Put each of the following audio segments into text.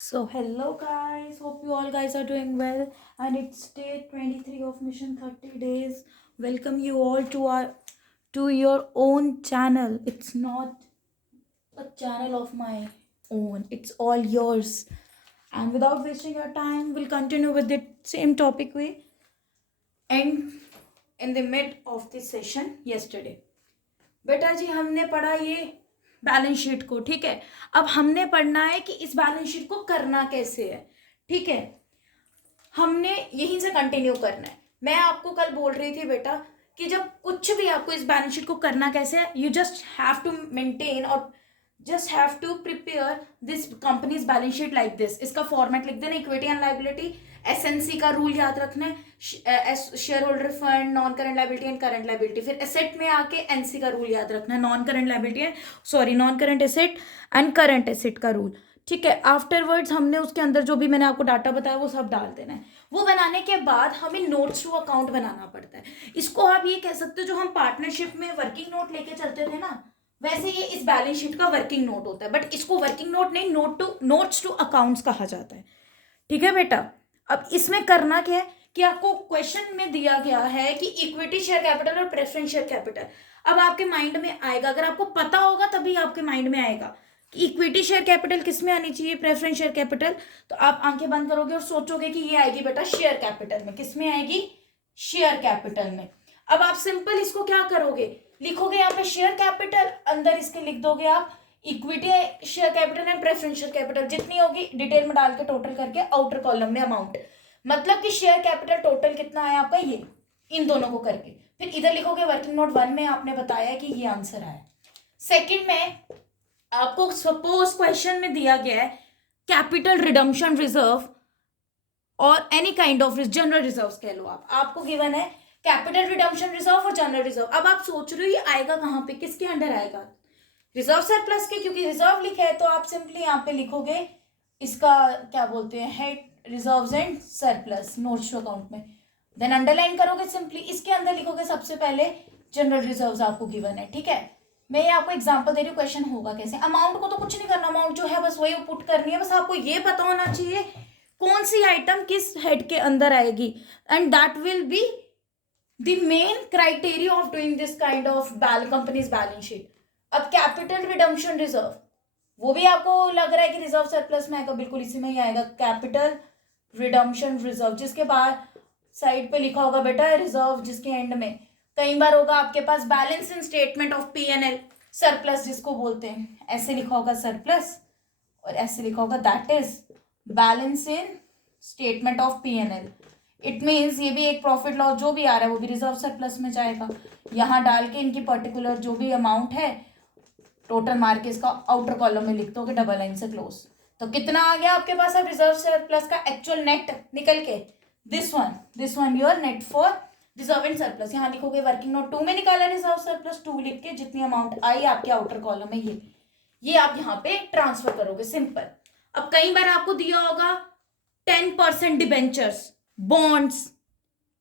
So hello guys, hope you all guys are doing well, and it's day 23 of Mission 30 days. Welcome you all to your own channel. It's not a channel of my own. It's all yours. And without wasting your time, we'll continue with the same topic we end in the mid of the session yesterday. बेटा जी हमने पढ़ा ये balance sheet को, ठीक है। अब हमने पढ़ना है कि इस बैलेंस शीट को करना कैसे है, ठीक है। हमने यहीं से कंटिन्यू करना है। मैं आपको कल बोल रही थी बेटा कि जब कुछ भी आपको इस बैलेंस शीट को करना कैसे है, you just have to maintain और just have to prepare this companies balance sheet like this. इसका फॉर्मेट लिख देना, इक्विटी एंड लाइबिलिटी, एसएनसी का रूल याद रखना है, share holder fund, non current liability and current liability. फिर एसेट में आके एनसी का रूल याद रखना है, non current liability and non current asset and current asset का रूल, ठीक है। आफ्टरवर्ड्स हमने उसके अंदर जो भी मैंने आपको डाटा बताया वो सब डाल देना है। वो बनाने के बाद हमें नोट्स टू अकाउंट बनाना पड़ता है। इसको आप ये कह सकते हो, जो हम पार्टनरशिप में वर्किंग नोट लेके चलते थे ना, वैसे ये इस बैलेंस शीट का वर्किंग नोट होता है, बट इसको वर्किंग नोट नहीं, नोट्स टू अकाउंट्स कहा जाता है, ठीक है बेटा। अब इसमें करना क्या है कि आपको क्वेश्चन में दिया गया है कि इक्विटी शेयर कैपिटल और प्रेफरेंस शेयर कैपिटल। अब आपके माइंड में आएगा, अगर आपको पता होगा तभी आपके माइंड में आएगा कि इक्विटी शेयर कैपिटल किस में आनी चाहिए, प्रेफरेंस शेयर कैपिटल। तो आप आंखें बंद करोगे और सोचोगे कि ये आएगी बेटा शेयर कैपिटल में। किस में आएगी? शेयर कैपिटल में। अब आप सिंपल इसको क्या करोगे, लिखोगे यहाँ पे शेयर कैपिटल, अंदर इसके लिख दोगे आप equity share capital and preference share capital, जितनी होगी डिटेल में डाल के टोटल करके आउटर कॉलम में अमाउंट। मतलब कि शेयर कैपिटल टोटल कितना आया आपका, ये इन दोनों को करके। फिर इधर लिखोगे वर्किंग नोट 1 में आपने बताया कि ये आंसर आया। सेकंड में आपको सपोज क्वेश्चन में दिया गया है कैपिटल रिडम्पशन रिजर्व और any kind of general reserve कह लो आप, आपको गिवन है कैपिटल रिडम्पशन रिजर्व और जनरल रिजर्व। अब आप सोच रहे हो ये आएगा कहाँ पे, किसके अंडर आएगा? रिजर्व सरप्लस के, क्योंकि रिजर्व लिखा है तो आप सिंपली यहाँ पे लिखोगे इसका क्या बोलते हैं, head reserves and surplus notes to account में। देन अंडरलाइन करोगे सिंपली, इसके अंदर लिखोगे सबसे पहले जनरल रिजर्व्स आपको गिवन है, ठीक है। मैं ये आपको एग्जांपल दे रही हूँ, क्वेश्चन होगा कैसे। अमाउंट को तो कुछ नहीं करना, अमाउंट जो है बस वही पुट करनी है, बस आपको ये पता होना चाहिए कौन सी आइटम किस हेड के अंदर आएगी, and that will be the main criteria of doing this kind of companies balance sheet. अब कैपिटल रिडम्पशन रिजर्व, वो भी आपको लग रहा है कि रिजर्व सरप्लस में आएगा, बिल्कुल इसी में ही आएगा कैपिटल रिडम्पशन रिजर्व, जिसके बाद साइड पे लिखा होगा बेटा रिजर्व, जिसके एंड में कई बार होगा आपके पास balance in statement of P&L surplus जिसको बोलते हैं, ऐसे लिखा होगा सरप्लस और ऐसे लिखा होगा that is balance in statement of P&L। It means ये भी एक प्रॉफिट लॉस जो भी आ रहा है वो भी रिजर्व सरप्लस में जाएगा। यहाँ डाल के इनकी पर्टिकुलर जो भी अमाउंट है टोटल मार के इसका आउटर कॉलम में लिख दोगे डबल लाइन से क्लोज। तो कितना आ गया आपके पास अब रिजर्व सरप्लस का एक्चुअल नेट निकल के, this one your net for reserve and surplus. यहाँ लिखोगे वर्किंग नोट 2 में निकाला रिजर्व सरप्लस 2 लिख के जितनी अमाउंट आई आपके आउटर कॉलम में ये आप यहाँ पे ट्रांसफर करोगे, सिंपल। अब कई बार आपको दिया होगा 10% डिबेंचर्स, बॉन्ड्स,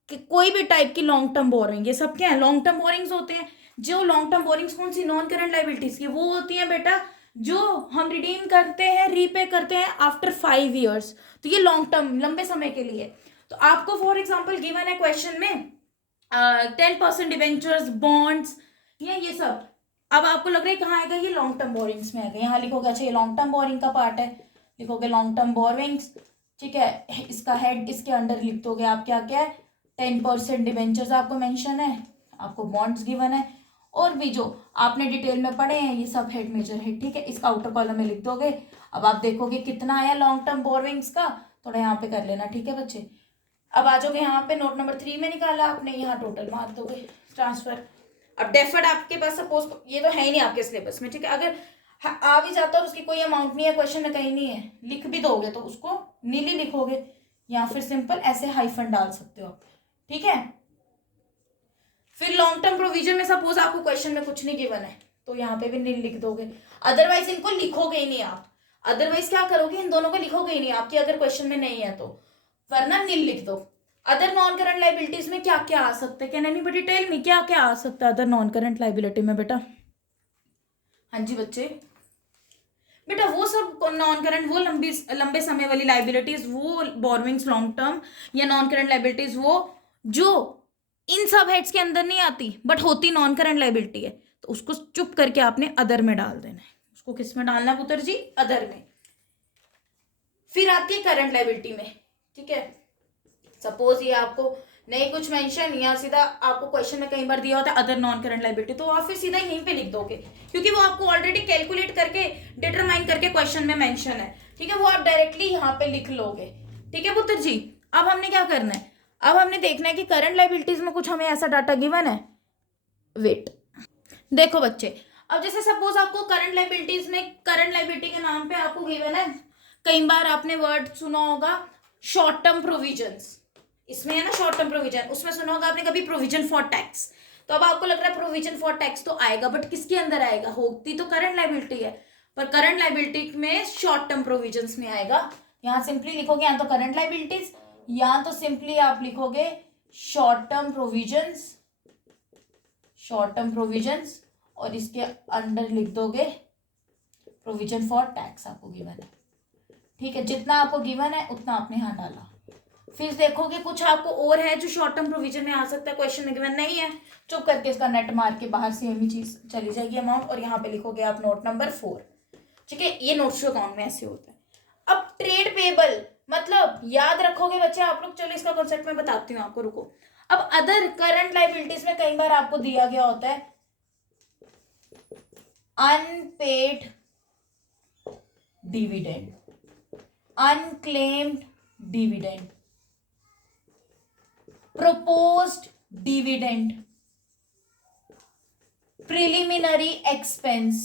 कि कोई भी टाइप की लॉन्ग टर्म बोरिंग, ये सब क्या है, लॉन्ग टर्म बोरिंग्स होते हैं। जो लॉन्ग टर्म बोरिंग्स कौन सी, नॉन करंट लाइबिलिटीज की, वो होती हैं बेटा जो हम रिडीम करते हैं, रीपे करते हैं आफ्टर 5 ईयर्स। तो ये लॉन्ग टर्म, लंबे समय के लिए। तो आपको फॉर एग्जाम्पल गिवन है क्वेश्चन में 10% डिवेंचर्स, बॉन्ड्स, ये सब। अब आपको लग रहा है कहाँ आएगा, ये लॉन्ग टर्म बोरिंग्स में आएगा। यहाँ लिखोगे अच्छा ये लॉन्ग टर्म बोरिंग का पार्ट है, लिखोगे लॉन्ग टर्म बोरिंग्स, ठीक है। इसका हेड इसके अंडर लिख दोगे आप क्या क्या है, 10% डिवेंचर्स आपको मेंशन है, आपको बॉन्ड्स गिवन है, और भी जो आपने डिटेल में पढ़े हैं ये सब हेड मेजर हेड, ठीक है। इसका आउटर कॉलम में लिख दोगे। अब आप देखोगे कितना आया लॉन्ग टर्म बोरिंग्स का, थोड़ा यहाँ पे कर लेना, ठीक है बच्चे। अब आ जाओगे यहाँ पे नोट नंबर 3 में निकाला आपने, यहाँ टोटल मार दोगे ट्रांसफर। अब डेफर्ड आपके पास सपोज ये तो है ही नहीं आपके सिलेबस में, ठीक है। अगर आ भी जाता और उसकी कोई अमाउंट नहीं है, क्वेश्चन में कहीं नहीं है, लिख भी दोगे तो उसको नीली लिखोगे, या फिर सिंपल ऐसे हाइफन डाल सकते हो आप, ठीक है। फिर लॉन्ग टर्म प्रोविजन में सपोज आपको क्वेश्चन में कुछ नहीं गिवन है तो यहाँ पे भी नील लिख दोगे, अदरवाइज इनको लिखोगे ही नहीं आप। अदरवाइज क्या करोगे, इन दोनों को लिखोगे ही नहीं आपकी अगर क्वेश्चन में नहीं है तो, वरना नील लिख दो। अदर नॉन करंट लाइबिलिटीज में क्या क्या आ सकता है, कैन एनीबॉडी टेल मी क्या क्या आ सकता है अदर नॉन करंट लाइबिलिटी में बेटा? हाँ जी बच्चे, बेटा वो सब नॉन करंट, वो लंबे समय वाली लाइबिलिटीज, वो बोरोइंग्स लॉन्ग टर्म या नॉन करंट लाइबिलिटीज, वो जो इन सब हेड्स के अंदर नहीं आती बट होती नॉन करंट लाइबिलिटी है, तो उसको चुप करके आपने अदर में डाल देना है। उसको किस में डालना है पुत्र जी? अदर में। फिर आती है करंट लाइबिलिटी में, ठीक है। सपोज ये आपको नहीं कुछ मेंशन, या सीधा आपको क्वेश्चन में कई बार दिया होता है अदर नॉन करंट लाइबिलिटी, तो आप फिर सीधा यहीं पे लिख दोगे, क्योंकि वो आपको ऑलरेडी कैलकुलेट करके डिटरमाइन करके क्वेश्चन में मेंशन है, ठीक है। वो आप डायरेक्टली यहाँ पे लिख लोगे, ठीक है पुत्र जी। अब हमने क्या करना है, अब हमने देखना है कि करंट लाइबिलिटीज में कुछ हमें ऐसा डाटा गिवन है। वेट, देखो बच्चे, अब जैसे सपोज आपको करंट लाइबिलिटीज में, करंट लाइबिलिटी के नाम पे आपको गिवन है, कई बार आपने वर्ड सुना होगा शॉर्ट टर्म प्रोविजंस, इसमें है ना शॉर्ट टर्म प्रोविजन, उसमें सुना होगा आपने कभी प्रोविजन फॉर टैक्स। तो अब आपको लग रहा है प्रोविजन फॉर टैक्स तो आएगा, बट किसके अंदर आएगा? होती तो करंट लाइबिलिटी है, पर करंट लाइबिलिटी में शॉर्ट टर्म प्रोविजंस में आएगा। यहाँ सिंपली लिखोगे या तो करंट लाइबिलिटीज, या तो सिंपली आप लिखोगे short term provisions, short term provisions, और इसके अंडर लिख दोगे प्रोविजन फॉर टैक्स आपको गिवन है, ठीक है। जितना आपको गिवन है उतना आपने यहाँ डाला। फिर देखोगे कुछ आपको और है जो शॉर्ट टर्म प्रोविजन में आ सकता है, क्वेश्चन में गिवन नहीं है, चुप करके इसका नेट मार के बाहर सेम ही चीज चली जाएगी अमाउंट, और यहाँ पे लिखोगे आप नोट नंबर 4, ठीक है। ये नोट्स टू अकाउंट में ऐसे होता है। अब ट्रेड पेबल मतलब याद रखोगे बच्चे आप लोग, चलो इसका कॉन्सेप्ट मैं बताती हूँ आपको, रुको। अब अदर करंट लाइबिलिटीज में कई बार आपको दिया गया होता है unpaid dividend, unclaimed dividend, proposed dividend, preliminary expense,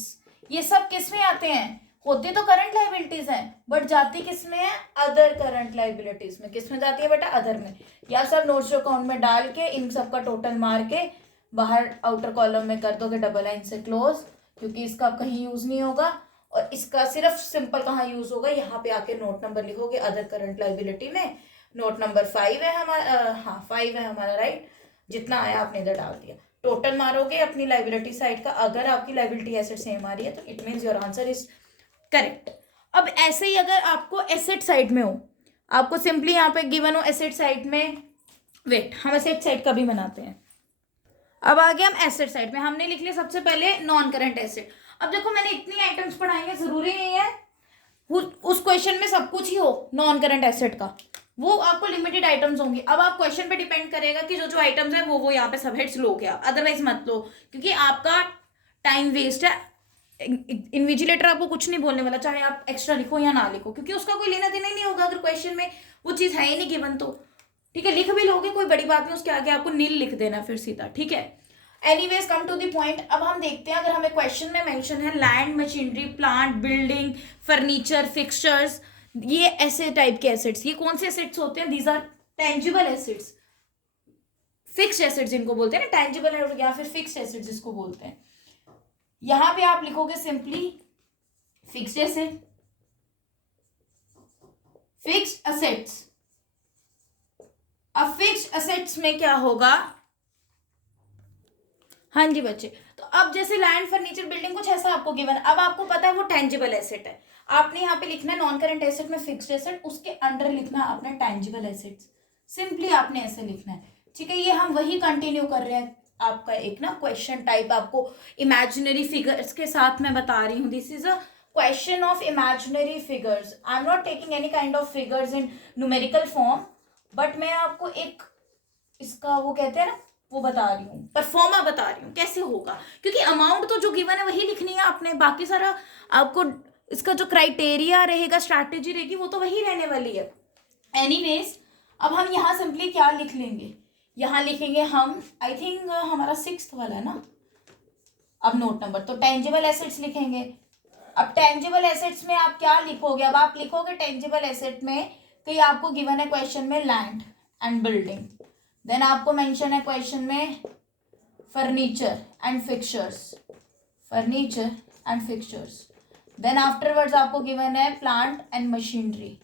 ये सब किस में आते हैं? होते तो करंट लाइबिलिटीज हैं बट जाती किस में है? अदर करंट लाइबिलिटीज में। किस में जाती है बेटा? अदर में। या सब नोट्स अकाउंट में डाल के इन सब का टोटल मार के बाहर आउटर कॉलम में कर दोगे डबल लाइन से क्लोज, क्योंकि इसका कहीं यूज नहीं होगा, और इसका सिर्फ सिंपल कहाँ यूज होगा? यहाँ पे आके नोट नंबर लिखोगे अदर करंट लाइबिलिटी में। नोट नंबर 5 है हमारा, हाँ 5 है हमारा, राइट। जितना आया आपने इधर डाल दिया, टोटल मारोगे अपनी लाइबिलिटी साइड का। अगर आपकी लाइबिलिटी एसेट सेम आ रही है तो it means your answer is correct. अब ऐसे ही अगर आपको एसेट साइड में हो, आपको सिंपली यहाँ पे गिवन हो एसेट साइड में, वेट हम एसेट साइड का भी बनाते हैं। अब आगे हम एसेट साइड में, हमने लिख लिया सबसे पहले नॉन करंट एसेट। अब देखो मैंने इतनी आइटम्स पढ़ाएंगे, जरूरी नहीं है उस क्वेश्चन में सब कुछ ही हो नॉन करंट एसेट का, वो आपको लिमिटेड आइटम्स होंगी। अब आप क्वेश्चन पे डिपेंड करेगा कि जो जो आइटम्स है वो यहाँ पे सब हेड्स लो क्या, अदरवाइज मत लो, क्योंकि आपका टाइम वेस्ट है। इन्विजिलेटर आपको कुछ नहीं बोलने वाला, चाहे आप एक्स्ट्रा लिखो या ना लिखो, क्योंकि उसका कोई लेना देना ही नहीं होगा अगर क्वेश्चन में वो चीज़ है ही नहीं गिवन तो, ठीक है। लिख भी लोगे कोई बड़ी बात नहीं, उसके आगे आपको नील लिख देना फिर सीधा, ठीक है। Anyways come to the point. अब हम देखते हैं, अगर हमें क्वेश्चन में मेंशन है land, machinery, plant, building, furniture, fixtures, ये ऐसे टाइप के एसेट्स, ये कौन से एसेट्स होते हैं? These are tangible assets, fixed assets जिनको बोलते हैं ना, टेंजिबल है या फिर फिक्स्ड एसेट्स जिसको बोलते हैं। यहां पे आप लिखोगे simply fixed asset, fixed assets. अब फिक्स्ड एसेट्स में क्या होगा? हाँ जी बच्चे, तो अब जैसे लैंड, फर्नीचर, बिल्डिंग कुछ ऐसा आपको गिवन, अब आपको पता है वो टेंजिबल एसेट है, आपने यहाँ पे लिखना है नॉन करंट एसेट में फिक्स्ड एसेट, उसके अंडर लिखना है आपने टेंजिबल एसेट्स, सिंपली आपने ऐसे लिखना है, ठीक है। ये हम वही कंटिन्यू कर रहे हैं, आपका एक ना क्वेश्चन टाइप आपको इमेजिनरी फिगर्स के साथ मैं बता रही हूँ। This is a question of imaginary figures, I am not taking any kind of figures in numerical form, but मैं आपको एक इसका वो कहते हैं ना वो बता रही हूँ, परफॉर्मा बता रही हूँ कैसे होगा, क्योंकि अमाउंट तो जो गिवन है वही लिखनी है आपने, बाकी सारा आपको इसका जो क्राइटेरिया रहेगा, स्ट्रैटेजी रहेगी, वो तो वही रहने वाली है। एनीवेज अब हम यहाँ सिंपली क्या लिख लेंगे? यहाँ लिखेंगे हम, आई थिंक हमारा 6th वाला है ना, अब नोट नंबर, तो टेंजिबल एसेट्स लिखेंगे। अब टेंजिबल एसेट्स में आप क्या लिखोगे? अब आप लिखोगे टेंजिबल एसेट में कि आपको गिवन है क्वेश्चन में लैंड एंड बिल्डिंग, देन आपको मेंशन है क्वेश्चन में furniture and fixtures, furniture and fixtures, then afterwards आपको गिवन है प्लांट एंड मशीनरी,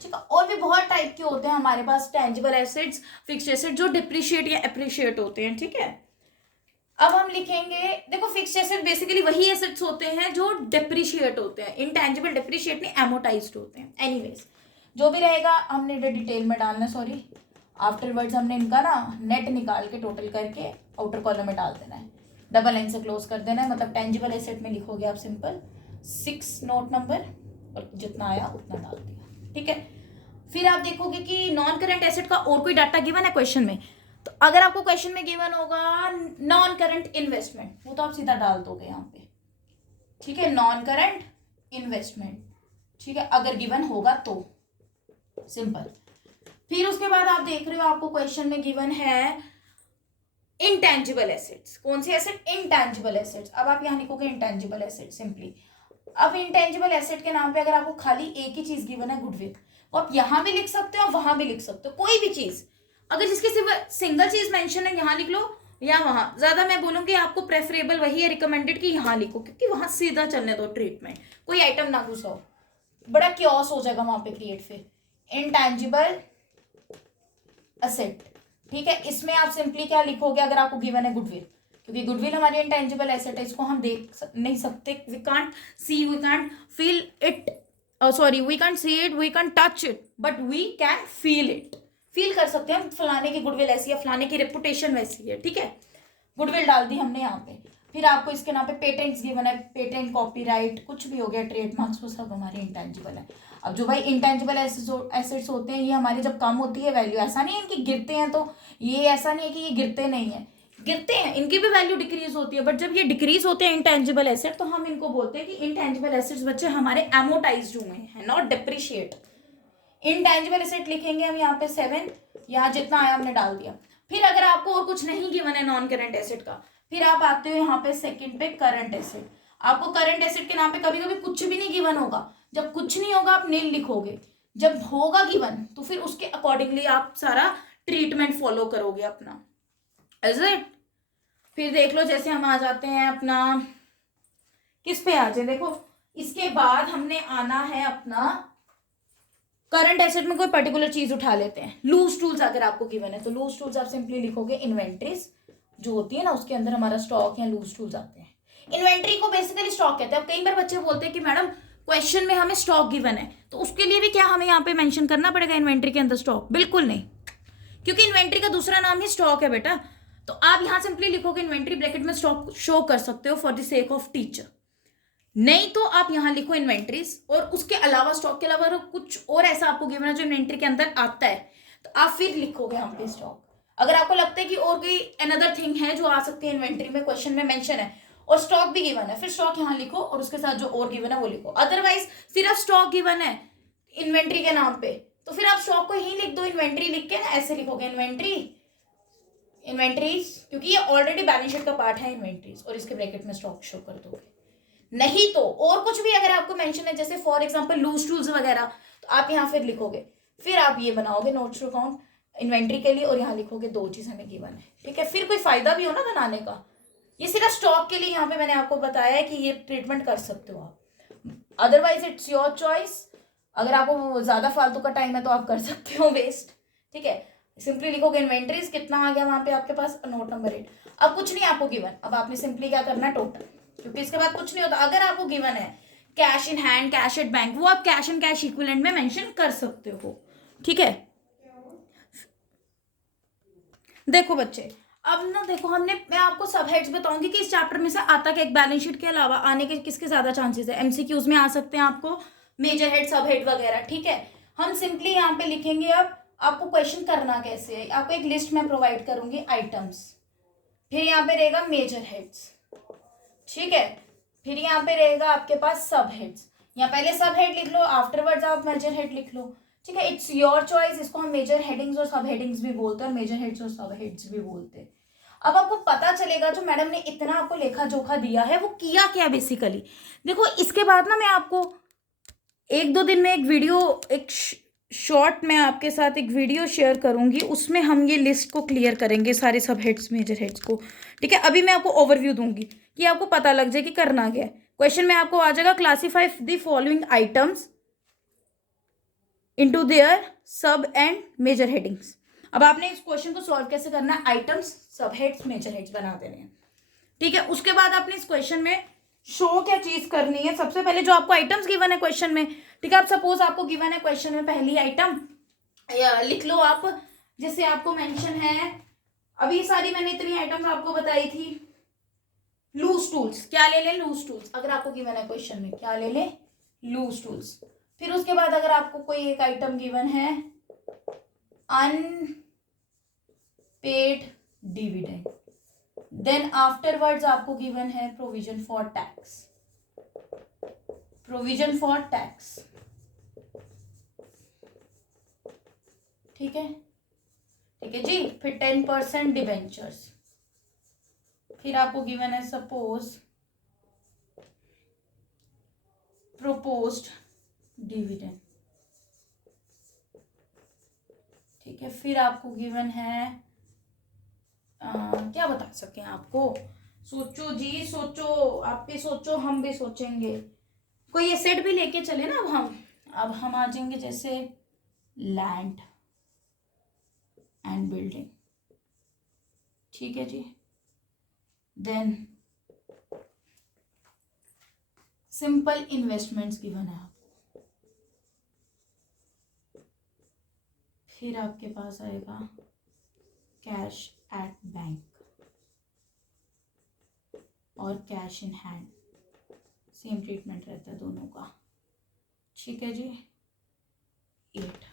ठीक है। और भी बहुत टाइप के होते हैं हमारे पास टेंजिबल एसेट्स, फिक्स्ड एसेट जो डिप्रिशिएट या अप्रिशिएट होते हैं, ठीक है। अब हम लिखेंगे, देखो फिक्स्ड एसेट बेसिकली वही एसेट्स होते हैं जो डिप्रिशिएट होते हैं, इनटेंजिबल डिप्रिशिएट नहीं, एमोटाइज्ड होते हैं। एनीवेज जो भी रहेगा हमने डिटेल में डालना, सॉरी आफ्टरवर्ड्स हमने इनका ना नेट निकाल के टोटल करके आउटर कॉलम में डाल देना है, डबल लाइन से क्लोज कर देना है। मतलब टेंजिबल एसेट में लिखोगे आप सिंपल 6 नोट नंबर और जितना आया उतना डाल दिया, ठीक है। फिर आप देखोगे कि नॉन करंट एसेट का और कोई डाटा गिवन है क्वेश्चन में, तो अगर आपको क्वेश्चन में गिवन होगा नॉन करंट इन्वेस्टमेंट, वो तो आप सीधा डाल दोगे यहाँ पे, ठीक है, नॉन करंट इन्वेस्टमेंट, ठीक है, अगर गिवन होगा तो सिंपल। फिर उसके बाद आप देख रहे हो आपको क्वेश्चन में गिवन है इंटेंजिबल एसेट्स, कौन सी एसेट, इंटेंजिबल एसेट्स। अब आप यहाँ लिखोगे इंटेंजिबल एसेट सिंपली। अब इंटेंजिबल एसेट के नाम पे अगर आपको खाली एक ही चीज गिवन है गुडविल, वो आप यहाँ भी लिख सकते हो और वहां भी लिख सकते हो, कोई भी चीज, अगर जिसके सिर्फ सिंगल चीज मेंशन है यहाँ लिख लो या वहां, ज्यादा मैं बोलूंगी आपको प्रेफरेबल वही है, रिकमेंडेड कि यहाँ लिखो, क्योंकि वहां सीधा चलने दो ट्रीटमेंट, कोई आइटम ना घुसाओ, बड़ा क्योस हो जाएगा वहां पे क्रिएट। फिर इंटेंजिबल एसेट, ठीक है, इसमें आप सिंपली क्या लिखोगे अगर आपको गिवन है गुडविल, क्योंकि गुडविल हमारी इंटेंजिबल एसेट है, इसको हम नहीं सकते, we can't see, we can't feel it, sorry we can't see it, we can't touch it, but we can feel it, feel कर सकते हैं फलाने की गुडविल ऐसी है, फलाने की रेपुटेशन वैसी है, ठीक है। गुडविल डाल दी हमने यहाँ पे। फिर आपको इसके नाम पे पेटेंट्स गिवन है, पेटेंट कॉपीराइट कुछ भी हो गया, ट्रेडमार्क्स, वो सब हमारे इंटेंजिबल है। अब जो भाई इंटेंजिबल एसेट्स होते हैं ये हमारी जब कम होती है वैल्यू, ऐसा नहीं है इनकी गिरते हैं, तो ये ऐसा नहीं है कि ये गिरते नहीं है, गिरते हैं, इनकी भी वैल्यू डिक्रीज होती है, बट जब ये डिक्रीज होते हैं इंटेंजिबल एसेट, तो हम इनको बोलते हैं कि इंटेंजिबल एसेट्स बच्चे हमारे एमोटाइज्ड हुए हैं, नॉट डिप्रिशिएट। इंटेंजिबल एसेट लिखेंगे हम यहाँ पे 7, यहाँ जितना आया हमने डाल दिया। फिर अगर आपको और कुछ नहीं गिवन है नॉन करंट एसेट का, फिर आप आते हो यहाँ पे सेकंड पे करंट एसेट। आपको करंट एसेट के नाम पे कभी कभी कुछ भी नहीं गिवन होगा, जब कुछ नहीं होगा आप नील लिखोगे, जब होगा गिवन तो फिर उसके अकॉर्डिंगली आप सारा ट्रीटमेंट फॉलो करोगे अपना, इज इट। फिर देख लो जैसे हम आ जाते हैं अपना, किस पे आ जाए, देखो इसके बाद हमने आना है अपना करंट एसेट में कोई पर्टिकुलर चीज उठा लेते हैं, लूज टूल्स अगर आपको गिवन है तो लूज टूल्स आप सिंपली लिखोगे इन्वेंट्रीज जो होती है ना, उसके अंदर हमारा स्टॉक या लूज टूल्स आते हैं। इन्वेंट्री को बेसिकली स्टॉक कहते हैं। अब कई बार बच्चे बोलते हैं कि मैडम क्वेश्चन में हमें स्टॉक गिवन है, तो उसके लिए भी क्या हमें यहाँ पे मेंशन करना पड़ेगा इन्वेंट्री के अंदर स्टॉक? बिल्कुल नहीं, क्योंकि इन्वेंट्री का दूसरा नाम ही स्टॉक है बेटा। तो आप यहाँ सिंपली लिखोगे इन्वेंट्री, ब्रैकेट में स्टॉक शो कर सकते हो for the sake of teacher, नहीं तो आप यहां लिखो इन्वेंट्रीज, और उसके अलावा स्टॉक के अलावा कुछ और ऐसा आपको गिवन है जो इन्वेंट्री के अंदर आता है, तो आप फिर लिखोगे यहाँ पे स्टॉक। अगर आपको लगता है कि और कोई अनदर थिंग है जो आ सकती है इन्वेंट्री में, क्वेश्चन में मेंशन है और स्टॉक भी गिवन है, फिर स्टॉक यहाँ लिखो और उसके साथ जो और गिवन है वो लिखो। अदरवाइज सिर्फ स्टॉक गिवन है इन्वेंट्री के नाम पे, तो फिर आप स्टॉक को ही लिख दो, इन्वेंट्री लिख के ना ऐसे लिखोगे इन्वेंट्री, इन्वेंट्रीज, क्योंकि ये ऑलरेडी बैलेंस शीट का पार्ट है इन्वेंट्रीज, और इसके ब्रैकेट में स्टॉक शो कर दोगे। नहीं तो और कुछ भी अगर आपको मेंशन है, जैसे फॉर एग्जांपल लूज टूल्स वगैरह, तो आप यहाँ फिर लिखोगे, फिर आप ये बनाओगे नोट्स टू अकाउंट इन्वेंट्री के लिए, और यहाँ लिखोगे 2 चीज हमें गिवन है, ठीक है। फिर कोई फायदा भी हो ना बनाने का, ये सिर्फ स्टॉक के लिए यहाँ पे मैंने आपको बताया है कि ये ट्रीटमेंट कर सकते हो आप, अदरवाइज इट्स योर चॉइस। अगर आपको ज्यादा फालतू का टाइम है तो आप कर सकते हो वेस्ट, ठीक है। सिंपली लिखोगे इन्वेंट्रीज, कितना आ गया वहां पे आपके पास, नोट नंबर 8। अब कुछ नहीं आपको गिवन, अब आपने सिंपली क्या करना है टोटल, क्योंकि इसके बाद कुछ नहीं होता। अगर आपको गिवन है cash in hand, cash at bank, वो आप कैश एंड कैश इक्विवेलेंट में मेंशन कर सकते हो, ठीक है। देखो बच्चे, अब ना देखो मैं आपको सब हेड्स बताऊंगी कि इस चैप्टर में से आता क्या, एक बैलेंस शीट के अलावा आने के किसके ज्यादा चांसेस है, एमसीक्यूज में आ सकते हैं आपको मेजर हेड, सब हेड वगैरह, ठीक है। हम सिंपली यहाँ पे लिखेंगे अब आपको क्वेश्चन करना कैसे है, आपको एक लिस्ट में प्रोवाइड करूंगी आइटम्स, फिर यहाँ पे रहेगा मेजर हेड्स, ठीक है, फिर यहाँ पे रहेगा आपके पास सब हेड्स, या पहले सब हेड लिख लो आफ्टरवर्ड्स आप मेजर हेड लिख लो, ठीक है। इट्स योर चॉइस, इसको हम मेजर हेडिंग्स और सब हेडिंग्स भी बोलते हैं, और मेजर हेड्स और सब हेड्स भी बोलते हैं। अब आपको पता चलेगा जो मैडम ने इतना आपको लेखा जोखा दिया है वो किया क्या बेसिकली। देखो इसके बाद ना मैं आपको 1-2 दिन में एक वीडियो, एक शॉर्ट में आपके साथ एक वीडियो शेयर करूंगी, उसमें हम ये लिस्ट को क्लियर करेंगे सारे सब हेड्स मेजर हेड्स को, ठीक है। अभी मैं आपको ओवरव्यू दूंगी कि आपको पता लग जाए कि करना क्या है। क्वेश्चन में आपको आ जाएगा classify the following items into their सब एंड मेजर हेडिंग्स। अब आपने इस क्वेश्चन को सॉल्व कैसे करना है, आइटम्स, सब हेड्स, मेजर हेड्स बना देने हैं। ठीक है। उसके बाद आपने इस क्वेश्चन में शो क्या चीज करनी है, सबसे पहले जो आपको आइटम्स गिवन है क्वेश्चन में, ठीक है। आप सपोज आपको गिवन है क्वेश्चन में पहली आइटम लिख लो आप, जैसे आपको मेंशन है, अभी सारी मैंने इतनी आइटम्स आपको बताई थी। लूज टूल्स, क्या ले लें, लूज टूल्स, अगर आपको गिवन है क्वेश्चन में, क्या ले लें, लूज टूल्स। फिर उसके बाद अगर आपको कोई एक आइटम गिवन है अनपेड डिविडेंड, देन आफ्टरवर्ड्स आपको गिवन है provision for tax, provision for tax, ठीक है, ठीक है जी। फिर 10% डिबेंचर्स, फिर आपको गिवन है सपोज प्रोपोज्ड डिविडेंड, ठीक है। फिर आपको गिवन है क्या बता सके आपको, सोचो जी सोचो, आप भी सोचो हम भी सोचेंगे, कोई ये सेट भी लेके चले ना। अब हम आ जाएंगे जैसे लैंड एंड बिल्डिंग, ठीक है जी। देन सिंपल इन्वेस्टमेंट्स गिवन है आपको, फिर आपके पास आएगा कैश एट बैंक और cash in hand, same treatment रहता है दोनों का, ठीक है जी। 8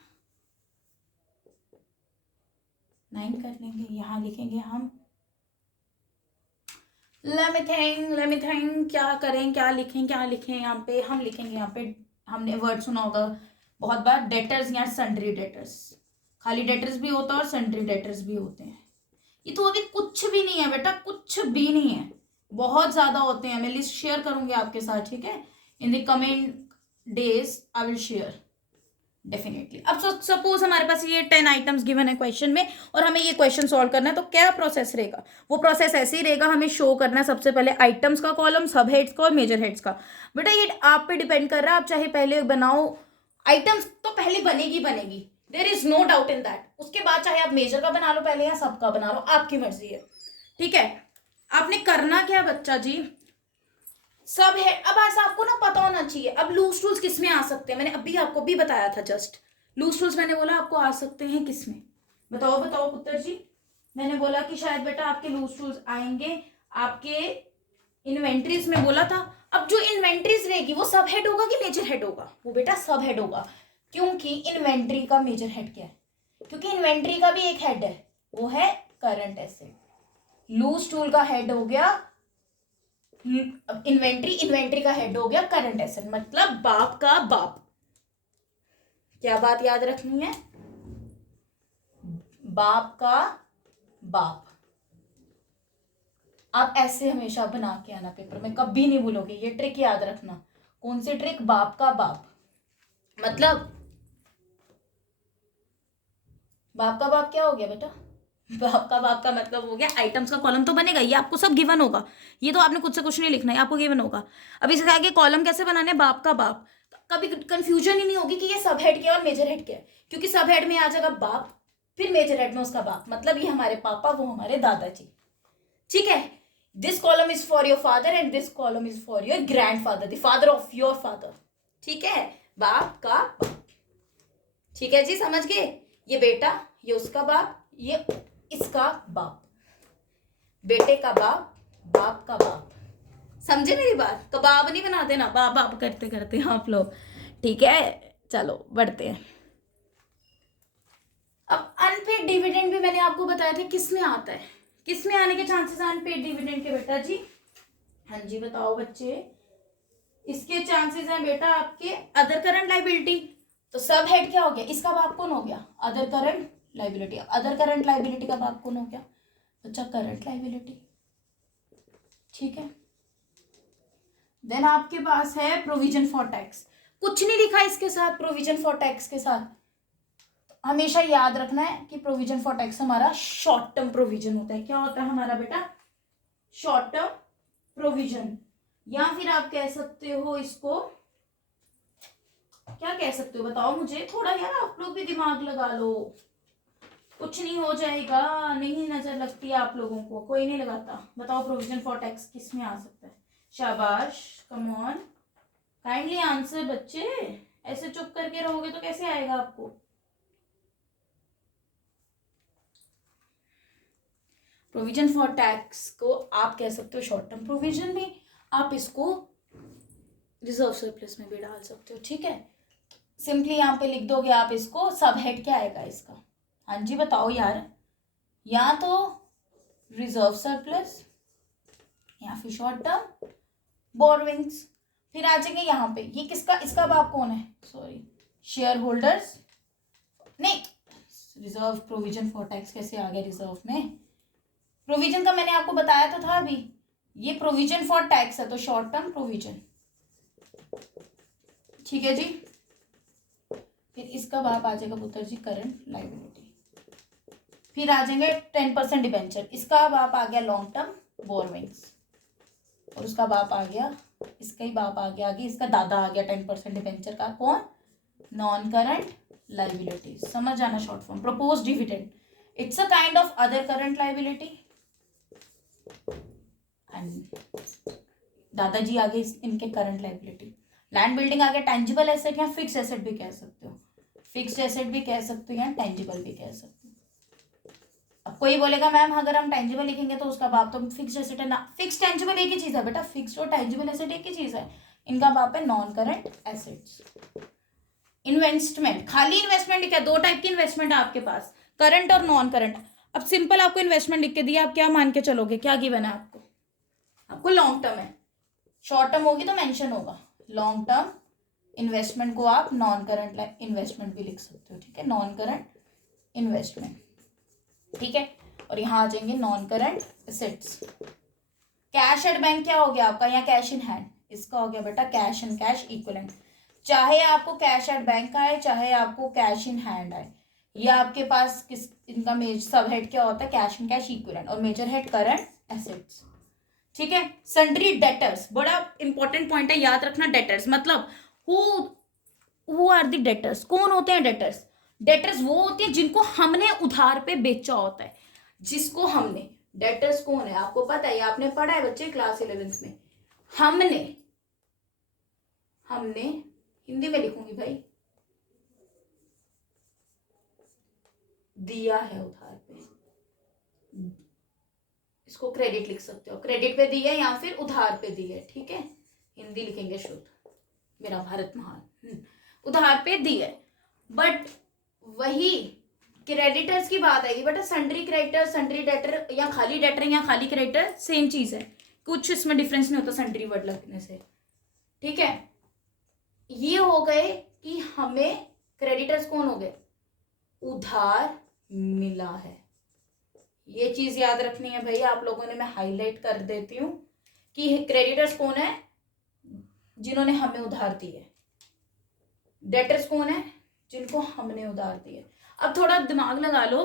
9 कर लेंगे, यहाँ लिखेंगे हम, let me think क्या करें, क्या लिखें यहाँ पे, हम लिखेंगे यहाँ पे, हमने वर्ड सुना होगा बहुत बार, डेटर्स या सन्ड्री डेटर्स, खाली डेटर्स भी होता है और सन्ड्री डेटर्स भी होते हैं। ये तो अभी कुछ भी नहीं है बेटा, कुछ भी नहीं है, बहुत ज्यादा होते हैं। मैं लिस्ट शेयर करूंगी आपके साथ, ठीक है, in the coming days I will share definitely. अब सपोज हमारे पास ये 10 आइटम्स गिवन है क्वेश्चन में और हमें ये क्वेश्चन सॉल्व करना है, तो क्या प्रोसेस रहेगा, वो प्रोसेस ऐसे ही रहेगा। हमें शो करना है सबसे पहले आइटम्स का कॉलम, सब हेड्स का और मेजर हेड्स का। बेटा ये आप पे डिपेंड कर रहा है, आप चाहे पहले बनाओ, आइटम्स तो पहले बनेगी, there is no doubt in that. उसके बाद चाहे आप मेजर का बना लो पहले या सब का बना लो, आपकी मर्जी है, ठीक है। आपने करना क्या बच्चा जी, सब है। अब ऐसा आपको ना पता होना चाहिए, अब लूज टूल्स किस में आ सकते हैं, मैंने अभी आपको भी बताया था जस्ट, लूज टूल्स मैंने बोला आपको आ सकते हैं किस में, बताओ बताओ पुत्र जी। मैंने बोला कि शायद बेटा आपके लूज टूल्स आएंगे आपके इन्वेंट्रीज में, बोला था। अब जो इन्वेंट्रीज रहेगी वो सब हेड होगा कि मेजर हेड होगा, वो बेटा सब हेड होगा, क्योंकि इन्वेंट्री का मेजर हेड क्या है, क्योंकि इन्वेंट्री का भी एक हेड है, वो है करंट एसेट। लूज टूल का हेड हो गया इन्वेंट्री का हेड हो गया करंट एसेट, मतलब बाप का बाप। क्या बात याद रखनी है, बाप का बाप। आप ऐसे हमेशा बना के आना पेपर में, कभी नहीं भूलोगे, ये ट्रिक याद रखना। कौन सी ट्रिक, बाप का बाप, मतलब बाप का बाप क्या हो गया बेटा, बाप का बाप का मतलब हो गया आइटम्स का कॉलम तो बनेगा, ये आपको सब गिवन होगा, ये तो आपने खुद से कुछ नहीं लिखना है, आपको गिवन होगा। अब इसके आगे कॉलम कैसे बनाने, बाप का बाप, कभी कंफ्यूजन ही नहीं होगी कि ये सब हेड क्या और मेजर हेड क्या है, क्योंकि सब हेड में आ जाएगा बाप, फिर मेजर हेड में उसका बाप, मतलब ये हमारे पापा, वो हमारे दादाजी, ठीक है। This column is for your father and this column is for your grand father, the father of your father, ठीक है, बाप का बाप, ठीक है जी, समझ गए। ये बेटा, ये उसका बाप, ये इसका बाप, बेटे का बाप, बाप का बाप, समझे मेरी बात, कबाब नहीं बनाते ना बाप बाप करते करते आप लोग, ठीक है। चलो बढ़ते हैं। अब अनपेड डिविडेंड भी मैंने आपको बताया था किस में आता है, किस में आने के चांसेस हैं अनपेड डिविडेंड के बेटा जी, हाँ जी बताओ बच्चे। इसके चांसेस हैं बेटा आपके अदर करंट लाइबिलिटी, तो सब हेड क्या हो गया, इसका बाप कौन हो गया, other current liability. Other current liability का बाप कौन हो गया बच्चा, करंट लाइबिलिटी, ठीक है। देन आपके पास है प्रोविजन फॉर टैक्स, कुछ नहीं लिखा इसके साथ, प्रोविजन फॉर टैक्स के साथ हमेशा याद रखना है कि प्रोविजन फॉर टैक्स हमारा शॉर्ट टर्म प्रोविजन होता है। क्या होता है हमारा बेटा, शॉर्ट टर्म प्रोविजन, या फिर आप कह सकते हो इसको, क्या कह सकते हो बताओ मुझे, थोड़ा यार आप लोग भी दिमाग लगा लो, कुछ नहीं हो जाएगा, नहीं नजर लगती आप लोगों को, कोई नहीं लगाता। बताओ प्रोविजन फॉर टैक्स किस में आ सकता है? शाबाश, कम ऑन, काइंडली आंसर बच्चे। ऐसे चुप करके रहोगे तो कैसे आएगा आपको? प्रोविजन फॉर टैक्स को आप कह सकते हो शॉर्ट टर्म प्रोविजन भी, आप इसको रिजर्व सरप्लस में भी डाल सकते हो, ठीक है। सिंपली यहाँ पे लिख दोगे आप इसको, सब हेड क्या आएगा इसका? हाँ जी बताओ यार, या तो रिजर्व सरप्लस या फिर शॉर्ट टर्म बोरविंग्स। फिर आ जाएंगे यहाँ पे, ये किसका, इसका बाप कौन है? सॉरी, शेयर होल्डर्स, नहीं, रिजर्व प्रोविजन फॉर टैक्स कैसे आ गया रिजर्व में? प्रोविजन का मैंने आपको बताया तो था अभी, ये प्रोविजन फॉर टैक्स है तो शॉर्ट टर्म प्रोविजन, ठीक है जी। फिर इसका बाप आ जाएगा पुत्र जी करंट लाइबिलिटी। फिर आ जाएंगे 10% डिबेंचर, इसका बाप आ गया लॉन्ग टर्म बोरविंग्स, और उसका बाप आ गया, इसका ही बाप आ गया आगे, इसका दादा आ गया 10% डिबेंचर का, कौन? Non current liability. समझ आना short form, propose dividend, it's a kind of other current liability. And दादाजी आगे इनके करंट लाइबिलिटी। लैंड बिल्डिंग आगे टेंजिबल एसेट या फिक्स एसेट भी कह सकते हो, फिक्स्ड एसेट भी कह सकते हो या टेंजिबल भी कह सकते हो। अब कोई बोलेगा मैम अगर हम टेंजिबल लिखेंगे तो उसका बाप तो फिक्स्ड एसेट है ना, फिक्स टेंजिबल एक ही चीज है बेटा, फिक्स्ड और टेंजिबल एसेट एक ही चीज है, इनका बाप है नॉन करंट एसेट्स। इन्वेस्टमेंट, खाली इन्वेस्टमेंट लिखा है, दो टाइप की इन्वेस्टमेंट है आपके पास, करंट और नॉन करंट। अब सिंपल आपको इन्वेस्टमेंट लिख के दिया, आप क्या मान के चलोगे, क्या गिवन है आपको? आपको लॉन्ग टर्म है, शॉर्ट टर्म होगी तो मेंशन होगा, लॉन्ग टर्म इन्वेस्टमेंट को आप नॉन करंट इन्वेस्टमेंट भी लिख सकते हो, ठीक है, नॉन करंट इन्वेस्टमेंट, ठीक है। और यहाँ आ जाएंगे non current assets. Cash at bank क्या हो गया आपका, या कैश इन हैंड, इसका हो गया बेटा कैश एंड कैश इक्विवेलेंट। चाहे आपको कैश एट बैंक आए चाहे आपको कैश इन हैंड आए, ये आपके पास किस, इनका सब हेड क्या होता है? कैश एंड कैश इक्विवेलेंट, और मेजर हेड करंट एसेट्स, ठीक है। सन्ड्री डेटर्स, बड़ा इंपॉर्टेंट पॉइंट है, याद रखना। डेटर्स मतलब हु आर द डेटर्स, कौन होते हैं डेटर्स? डेटर्स वो होते हैं जिनको हमने उधार पे बेचा होता है, जिसको हमने, डेटर्स कौन है आपको पता है, आपने पढ़ा है बच्चे क्लास 11th में। हमने हमने हिंदी में लिखूंगी भाई, दिया है उधार पे, इसको क्रेडिट लिख सकते हो, क्रेडिट पे दी है या फिर उधार पे दी है, ठीक है, हिंदी लिखेंगे शुद्ध, मेरा भारत महान। उधार पे दी है, बट वही क्रेडिटर्स की बात आएगी बेटा, सन्ड्री क्रेडिटर, सन्ड्री डेटर, या खाली डेटर या खाली क्रेडिटर सेम चीज है, कुछ इसमें डिफरेंस नहीं होता सन्ड्री वर्ड लगने से, ठीक है। ये हो गए कि हमें क्रेडिटर्स कौन हो गए, उधार मिला है, ये चीज याद रखनी है भाई आप लोगों ने, मैं हाईलाइट कर देती हूँ कि क्रेडिटर्स कौन है, जिन्होंने हमें उधार दी है, डेटर्स कौन है, जिनको हमने उधार दी है। अब थोड़ा दिमाग लगा लो,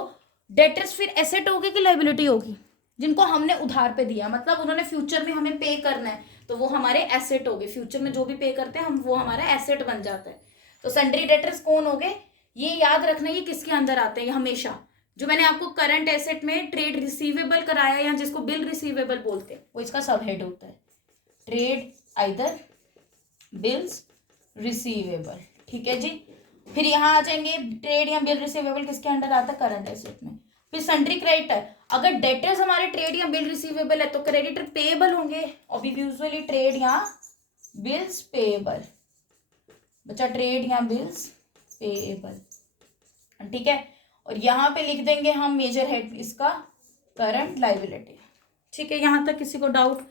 डेटर्स फिर एसेट होगी कि लाइबिलिटी होगी? जिनको हमने उधार पे दिया, मतलब उन्होंने फ्यूचर में हमें पे करना है, तो वो हमारे एसेट हो गए, फ्यूचर में जो भी पे करते हैं हम, वो हमारा एसेट बन जाता है। तो सन्ड्री डेटर्स कौन हो गए, ये याद रखना, ये किसके अंदर आते हैं हमेशा, जो मैंने आपको करंट एसेट में ट्रेड रिसीवेबल कराया या जिसको बिल रिसीवेबल बोलते हैं, वो इसका सब हेड होता है, ट्रेड आइदर बिल्स रिसीवेबल, ठीक है जी। फिर यहाँ आ जाएंगे ट्रेड या बिल रिसीवेबल किसके अंडर आता है, करंट एसेट में। फिर सन्ड्री क्रेडिटर, अगर डेटर्स हमारे ट्रेड या बिल रिसीवेबल है तो क्रेडिटर पेएबल होंगे, और यूजुअली ट्रेड या बिल्स पेएबल, बच्चा ट्रेड या बिल्स पेएबल, ठीक है। और यहाँ पे लिख देंगे हम मेजर हेड इसका करंट लाइबिलिटी, ठीक है। यहाँ तक किसी को doubt?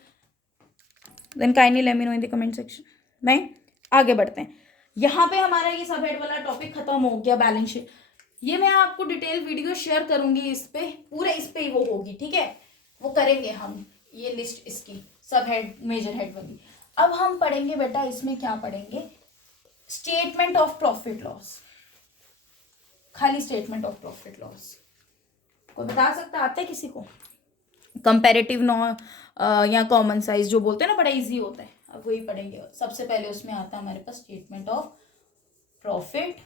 Then kindly let me know in the comment section. नहीं, आगे बढ़ते हैं। यहाँ पे हमारा ये सब हेड वाला टॉपिक खत्म हो गया, बैलेंस शीट। ये मैं आपको डिटेल वीडियो शेयर करूंगी, इस पे पूरे इस पे ही वो होगी, ठीक है, वो करेंगे हम, ये लिस्ट इसकी सब हेड मेजर हेड वाली। अब हम पढ़ेंगे बेटा, इसमें क्या पढ़ेंगे, स्टेटमेंट ऑफ प्रॉफिट लॉस, खाली स्टेटमेंट ऑफ प्रॉफिट लॉस। कोई बता सकता, आता है किसी को? कंपैरेटिव नॉ या कॉमन साइज जो बोलते हैं ना, बड़ा इजी होता है, अब वही पढ़ेंगे। सबसे पहले उसमें आता है हमारे पास स्टेटमेंट ऑफ प्रॉफिट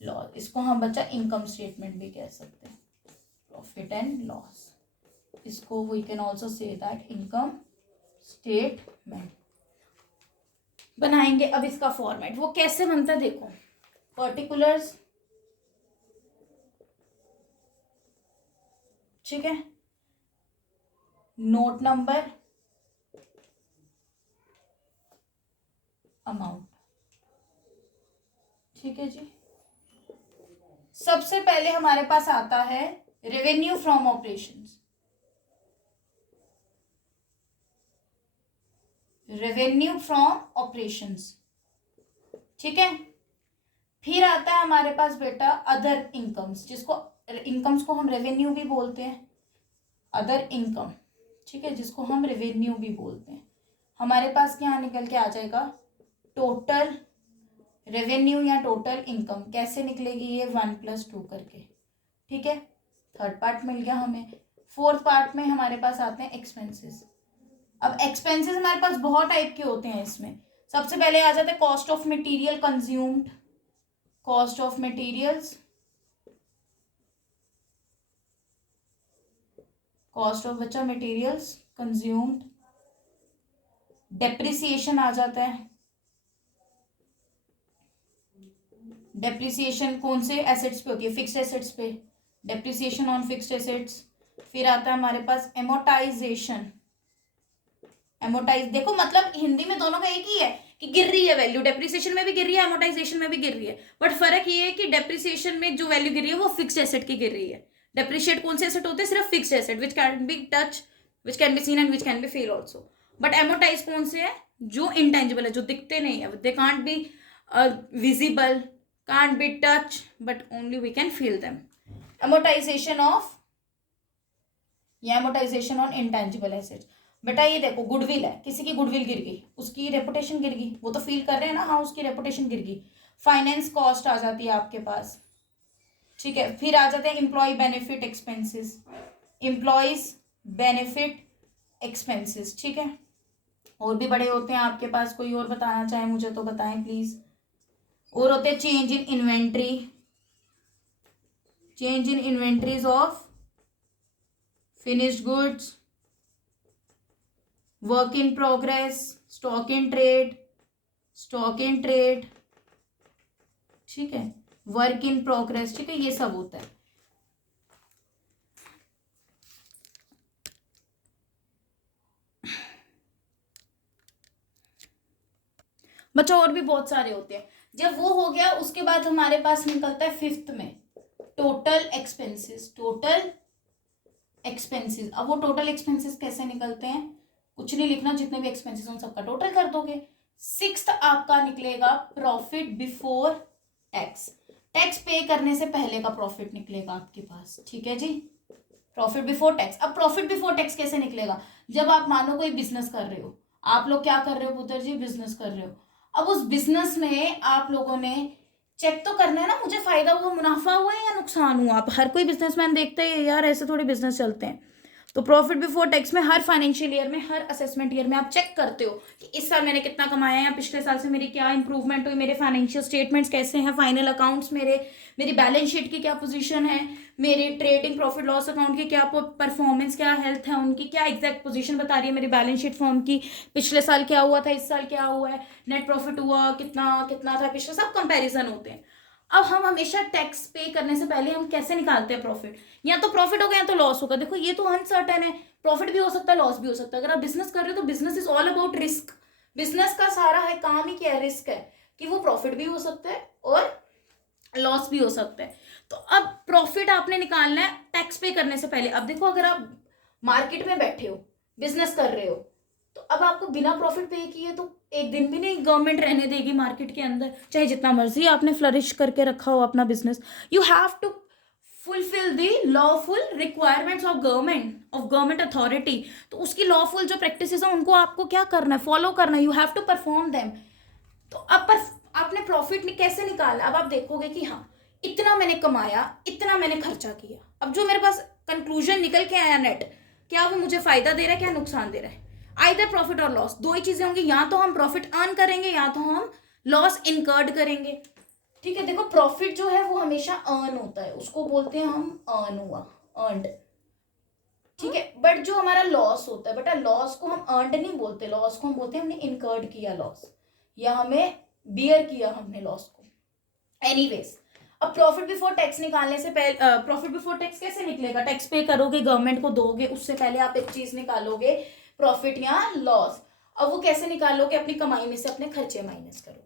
लॉस, इसको हम बच्चा इनकम स्टेटमेंट भी कह सकते हैं, प्रॉफिट एंड लॉस, इसको we can also say that income statement बनाएंगे। अब इसका फॉर्मेट वो कैसे बनता है देखो, पर्टिकुलर्स, ठीक है, नोट नंबर, अमाउंट, ठीक है जी। सबसे पहले हमारे पास आता है revenue from operations, revenue from operations, ठीक है। फिर आता है हमारे पास बेटा अदर इनकम्स, जिसको इनकम्स को हम रेवेन्यू भी बोलते हैं, अदर इनकम, ठीक है, जिसको हम रेवेन्यू भी बोलते हैं। हमारे पास क्या निकल के आ जाएगा, टोटल रेवेन्यू या टोटल इनकम कैसे निकलेगी, ये 1+2 करके, ठीक है। थर्ड पार्ट मिल गया हमें। फोर्थ पार्ट में हमारे पास आते हैं एक्सपेंसेस। अब एक्सपेंसेस हमारे पास बहुत टाइप के होते हैं, इसमें सबसे पहले आ जाते हैं cost of material consumed, cost of materials, cost of बच्चा मटेरियल्स कंज्यूम्ड, डेप्रिसिएशन आ जाता है, डेप्रिसिएशन कौन से एसेट्स पे होती है, फिक्स्ड एसेट्स पे, डेप्रिसिएशन ऑन फिक्स्ड एसेट्स। फिर आता है हमारे पास एमोटाइजेशन, एमोटाइज देखो मतलब हिंदी में दोनों का एक ही है कि गिर रही है वैल्यू, डेप्रिसिएशन में भी गिर रही है, एमोटाइजेशन में भी गिर रही है, बट फर्क ये है कि डेप्रिसिएशन में जो वैल्यू गिर रही है वो फिक्स्ड एसेट की गिर रही है। डेप्रिशिएट कौन से एसेट होते हैं, सिर्फ fixed asset which can be touch, which can be seen and which can be feel also. But amortise कौन से है, जो इंटेंजिबल है, जो दिखते नहीं है, they can't be visible, can't be touch, but only we can feel them. Amortisation of या एमोटाइजेशन ऑन इंटेंजिबल एसेट्स। बेटा ये देखो गुडविल है, किसी की गुडविल गिर गई, उसकी रेपुटेशन गिर गई, वो तो फील कर रहे हैं ना, हाँ उसकी रेपुटेशन गिर गई। फाइनेंस कॉस्ट आ जाती है आपके पास, ठीक है। फिर आ जाते हैं employee benefit expenses, employees benefit expenses, ठीक है। और भी बड़े होते हैं आपके पास, कोई और बताना चाहे मुझे तो बताएं प्लीज। और होते हैं change in inventory, change in inventories of finished goods, work in progress, stock in trade, stock in trade, ठीक है, वर्क इन प्रोग्रेस, ठीक है, ये सब होता है। बच्चा और भी बहुत सारे होते हैं। जब वो हो गया उसके बाद हमारे पास निकलता है फिफ्थ में टोटल एक्सपेंसेस, टोटल एक्सपेंसेस। अब वो टोटल एक्सपेंसेस कैसे निकलते हैं, कुछ नहीं लिखना, जितने भी एक्सपेंसेस उन सबका टोटल कर दोगे। सिक्स्थ आपका निकलेगा प्रॉफिट बिफोर टैक्स, टैक्स पे करने से पहले का प्रॉफिट निकलेगा आपके पास, ठीक है जी, प्रॉफिट बिफोर टैक्स। अब प्रॉफिट बिफोर टैक्स कैसे निकलेगा, जब आप मानो कोई बिजनेस कर रहे हो, आप लोग क्या कर रहे हो पुत्र जी, बिजनेस कर रहे हो। अब उस बिजनेस में आप लोगों ने चेक तो करना है ना, मुझे फायदा हुआ, मुनाफा हुआ है या नुकसान हुआ। आप हर कोई बिजनेसमैन देखते हैं यार ऐसे थोड़े बिजनेस चलते हैं। तो प्रॉफिट बिफोर टैक्स में हर फाइनेंशियल ईयर में, हर असेसमेंट ईयर में आप चेक करते हो कि इस साल मैंने कितना कमाया है या पिछले साल से मेरी क्या इंप्रूवमेंट हुई, मेरे फाइनेंशियल स्टेटमेंट्स कैसे हैं, फाइनल अकाउंट्स मेरे, मेरी बैलेंस शीट की क्या पोजीशन है, मेरे ट्रेडिंग प्रॉफिट लॉस अकाउंट की क्या परफॉर्मेंस, क्या हेल्थ है उनकी, क्या एग्जैक्ट पोजीशन बता रही है मेरी बैलेंस शीट फॉर्म की, पिछले साल क्या हुआ था, इस साल क्या हुआ है, नेट प्रॉफिट हुआ कितना कितना था पिछले, सब कंपेरिजन होते हैं। अब हम हमेशा टैक्स पे करने से पहले हम कैसे निकालते हैं प्रॉफिट, या तो प्रॉफिट होगा या तो लॉस होगा। देखो ये तो अनसर्टेन है, प्रॉफिट भी हो सकता है लॉस भी हो सकता है। अगर आप बिजनेस कर रहे हो तो business is all about risk, business का सारा है काम ही क्या है, रिस्क है, कि वो प्रॉफिट भी हो सकता है और लॉस भी हो सकता है। तो अब प्रॉफिट आपने निकालना है टैक्स पे करने से पहले। अब देखो अगर आप मार्केट में बैठे हो, बिजनेस कर रहे हो, तो अब आपको बिना प्रॉफिट पे किए तो एक दिन भी नहीं गवर्नमेंट रहने देगी मार्केट के अंदर, चाहे जितना मर्जी आपने फ्लरिश करके रखा हो अपना business. You have to fulfil the lawful requirements of government authority. तो उसकी लॉफुल जो प्रैक्टिसेस है उनको आपको क्या करना है, फॉलो करना है, you have to perform them. तो अब पर आपने प्रॉफिट कैसे निकाला, अब आप देखोगे कि हाँ इतना मैंने कमाया, इतना मैंने खर्चा किया। अब जो मेरे पास कंक्लूजन निकल के आया नेट, क्या वो मुझे फायदा दे रहा है, क्या नुकसान दे रहा है। आइदर प्रॉफिट और लॉस, दो ही चीजें होंगी, या तो हम प्रॉफिट अर्न करेंगे या तो हम लॉस इनकर्ड करेंगे, ठीक है, देखो प्रॉफिट जो है वो हमेशा अर्न होता है, उसको बोलते हैं हम अर्न हुआ, अर्नड, ठीक है। बट जो हमारा लॉस होता है बेटा, लॉस को हम अर्नड नहीं बोलते, लॉस को हम बोलते हैं हमने इनकर्ड किया लॉस, या हमें बियर किया हमने लॉस को। एनीवेज, अब प्रॉफिट बिफोर टैक्स निकालने से पहले, प्रॉफिट बिफोर टैक्स कैसे निकलेगा, टैक्स पे करोगे, गवर्नमेंट को दोगे, उससे पहले आप एक चीज निकालोगे प्रॉफिट या लॉस। अब वो कैसे निकालोगे, अपनी कमाई में से अपने खर्चे माइनस करोगे।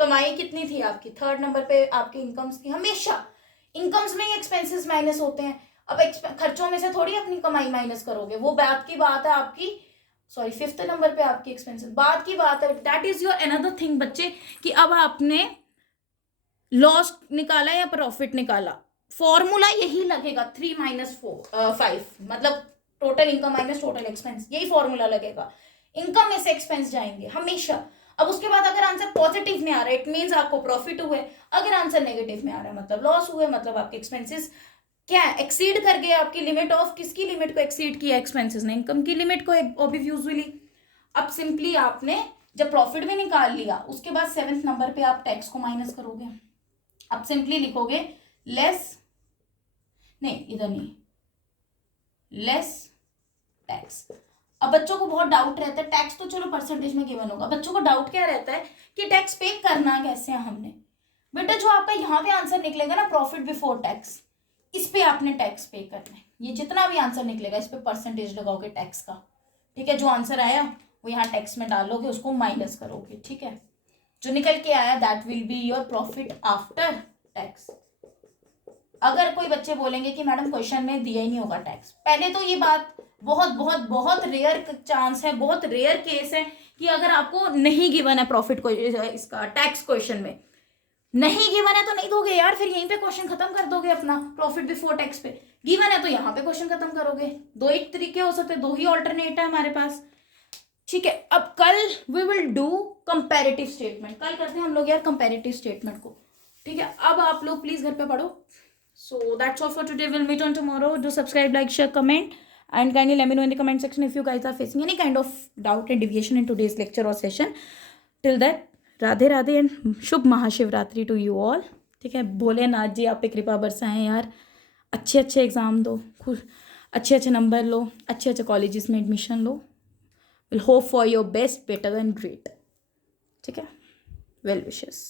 कमाई कितनी थी आपकी, थर्ड नंबर पे आपकी इनकम्स थी, हमेशा इनकम्स में ही एक्सपेंसेस माइनस होते हैं। अब खर्चों में से थोड़ी अपनी कमाई माइनस करोगे, वो बात की बात है आपकी, सॉरी फिफ्थ नंबर पे आपकी एक्सपेंसेस, बात की बात है। That is your another thing बच्चे, कि अब आपने लॉस निकाला या प्रॉफिट निकाला, फॉर्मूला यही लगेगा 3 माइनस 5, मतलब total income minus total expense, यही फॉर्मूला लगेगा। इनकम में से एक्सपेंस जाएंगे हमेशा। अब उसके बाद अगर आंसर पॉजिटिव में आ रहा है इट मीन्स आपको प्रॉफिट हुए, अगर आंसर नेगेटिव में आ रहा है मतलब लॉस हुए, मतलब आपके एक्सपेंसेस क्या एक्सीड कर गए आपकी लिमिट ऑफ, किसकी लिमिट को एक्सीड किया, एक्सपेंसेस ने इनकम की लिमिट को ऑब्वियसली। अब सिंपली आपने जब प्रॉफिट भी निकाल लिया, उसके बाद 7th नंबर पे आप टैक्स को माइनस करोगे। अब सिंपली लिखोगे लेस, नहीं इधर नहीं, लेस टैक्स। अब बच्चों को बहुत डाउट रहता है, टैक्स तो चलो परसेंटेज में गिवन होगा, बच्चों को डाउट क्या रहता है कि टैक्स पे करना कैसे है हमने। बेटा जो आपका यहाँ पे आंसर निकलेगा ना प्रॉफिट बिफोर टैक्स, इस पे आपने टैक्स पे करना है। ये जितना भी आंसर निकलेगा इस पे परसेंटेज लगाओगे टैक्स का, ठीक है। जो आंसर आया वो यहाँ टैक्स में डालोगे, उसको माइनस करोगे, ठीक है। जो निकल के आया that will be your profit after tax. अगर कोई बच्चे बोलेंगे कि मैडम क्वेश्चन में दिया ही नहीं होगा टैक्स, पहले तो ये बात बहुत बहुत बहुत रेयर चांस है, बहुत रेयर केस है कि अगर आपको नहीं गिवन है प्रॉफिट को, इसका टैक्स क्वेश्चन में नहीं गिवन है तो नहीं दोगे यार, फिर यहीं पे क्वेश्चन खत्म कर दोगे अपना प्रॉफिट बिफोर टैक्स पे। गिवन है तो यहाँ पे क्वेश्चन खत्म करोगे। दो एक तरीके हो सकते, दो ही ऑल्टरनेट है हमारे पास, ठीक है। अब कल we will do comparative statement, कल करते हैं हम लोग यार कंपैरेटिव स्टेटमेंट को, ठीक है। अब आप लोग प्लीज घर पे पढ़ो। So that's all for today. We'll meet on tomorrow. Do subscribe, like, share, comment, and kindly let me know in the comment section if you guys are facing any kind of doubt and deviation in today's lecture or session. Till that, Radhe Radhe and Shubh Mahashivratri to you all. ठीक है, भोलेनाथ जी आप पे कृपा बरसाएं यार, अच्छे अच्छे exam दो, अच्छे अच्छे नंबर लो, अच्छे अच्छे कॉलेजेस में admission low. We'll hope for your best, better and great. ठीक है, well wishes.